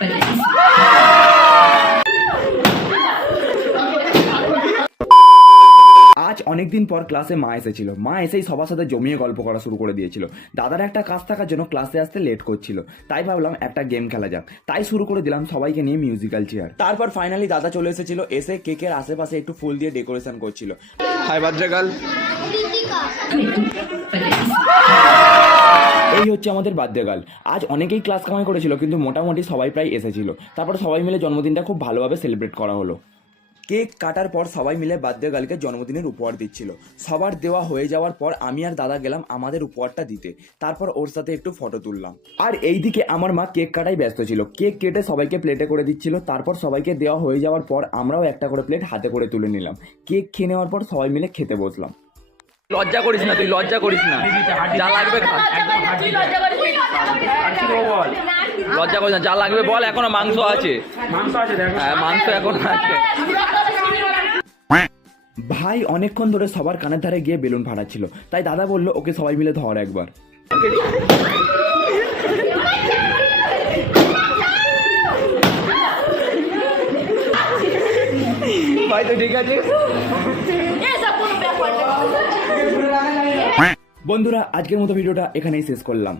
আজ অনেকদিন পর ক্লাসে মা এসেছিল। মা এসেই সবার সাথে জমিয়ে গল্প করা শুরু করে দিয়েছিল। দাদার একটা কাজ থাকার জন্য ক্লাসে আসতে লেট করছিল, তাই ভাবলাম একটা গেম খেলা যাক। তাই শুরু করে দিলাম সবাইকে নিয়ে মিউজিক্যাল চেয়ার। তারপর ফাইনালি দাদা চলে এসেছিল, এসে কেকের আশেপাশে একটু ফুল দিয়ে ডেকোরেশন করছিল। হাই বাদ্রেগাল, এই হচ্ছে আমাদের বাদ্যগাল। আজ অনেকেই ক্লাস কামাই করেছিল, কিন্তু মোটামুটি সবাই প্রায় এসেছিল। তারপর সবাই মিলে জন্মদিনটা খুব ভালোভাবে সেলিব্রেট করা হলো। কেক কাটার পর সবাই মিলে বাদ্যগালকে জন্মদিনের উপহার দিচ্ছিল। সবার দেওয়া হয়ে যাওয়ার পর আমি আর দাদা গেলাম আমাদের উপহারটা দিতে। তারপর ওর সাথে একটু ফটো তুললাম। আর এইদিকে আমার মা কেক কাটাই ব্যস্ত ছিল। কেক কেটে সবাইকে প্লেটে করে দিচ্ছিল। তারপর সবাইকে দেওয়া হয়ে যাওয়ার পর আমরাও একটা করে প্লেট হাতে করে তুলে নিলাম। কেক খেয়ে নেওয়ার পর সবাই মিলে খেতে বসলাম। লজ্জা করিস না, তুই লজ্জা করিস না, যা লাগবে লজ্জা করিস না, যা লাগবে বল। এখনো মাংস আছে, হ্যাঁ মাংস এখন আছে। ভাই অনেকক্ষণ ধরে সবার কানের ধারে গিয়ে বেলুন ফাটাচ্ছিল, তাই দাদা বললো ওকে সবাই মিলে ধর একবার। ভাই তো ঠিক আছে। বন্ধুরা আজকের মতো ভিডিওটা এখানেই শেষ করলাম।